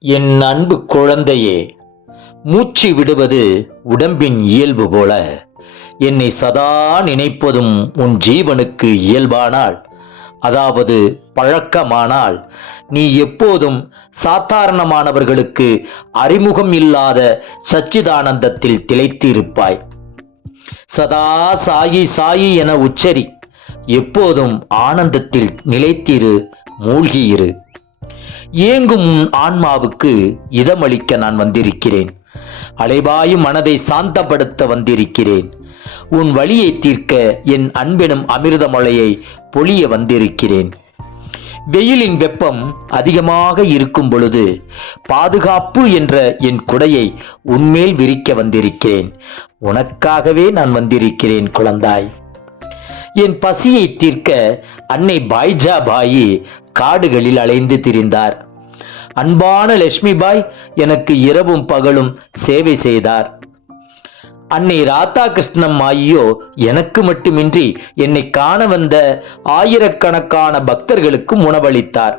என் அன்பு குழந்தையே, மூச்சு விடுவது உடம்பின் இயல்பு போல என்னை சதா நினைப்பதும் உன் ஜீவனுக்கு இயல்பானால், அதாவது பழக்கமானால், நீ எப்போதும் சாதாரணமானவர்களுக்கு அறிமுகம் இல்லாத சச்சிதானந்தத்தில் திளைத்து இருப்பாய். சதா சாயி சாயி என உச்சரி. எப்போதும் ஆனந்தத்தில் நிலைத்திரு, மூழ்கியிரு. ஏங்கும் உன் ஆன்மாவுக்கு இதமளிக்க நான் வந்திருக்கிறேன். அலைபாயும் மனதை சாந்தப்படுத்த வந்திருக்கிறேன். உன் வலியை தீர்க்க என் அன்பெனும் அமிர்த மழையை பொழிய வந்திருக்கிறேன். வெயிலின் வெப்பம் அதிகமாக இருக்கும் பொழுது பாதுகாப்பு என்ற என் குடையை உன்மேல் விரிக்க வந்திருக்கிறேன். உனக்காகவே நான் வந்திருக்கிறேன் குழந்தாய். என் பசியை தீர்க்க அன்னை பாய்ஜா பாயி காடுகளில் அலைந்து திரிந்தார். அன்பான லட்சுமி பாய் எனக்கு இரவும் பகலும் சேவை செய்தார். அன்னை ராதா கிருஷ்ணம் ஆகியோ எனக்கு மட்டுமின்றி என்னை காண வந்த ஆயிரக்கணக்கான பக்தர்களுக்கும் உணவளித்தார்.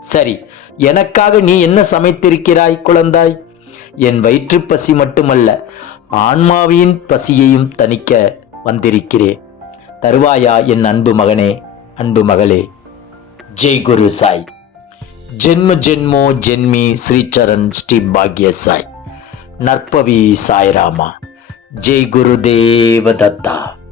சரி, எனக்காக நீ என்ன சமைத்திருக்கிறாய் குழந்தாய்? என் வயிற்று பசி மட்டுமல்ல, ஆன்மாவின் பசியையும் தணிக்க வந்திருக்கிறேன். தருவாயா என் அன்பு மகனே, அன்பு மகளே? जय गुरु साई. जन्म जन्मो जन्मी श्री चरण श्री भाग्य साई. नरपवी साई रामा. जय गुरुदेव दत्ता.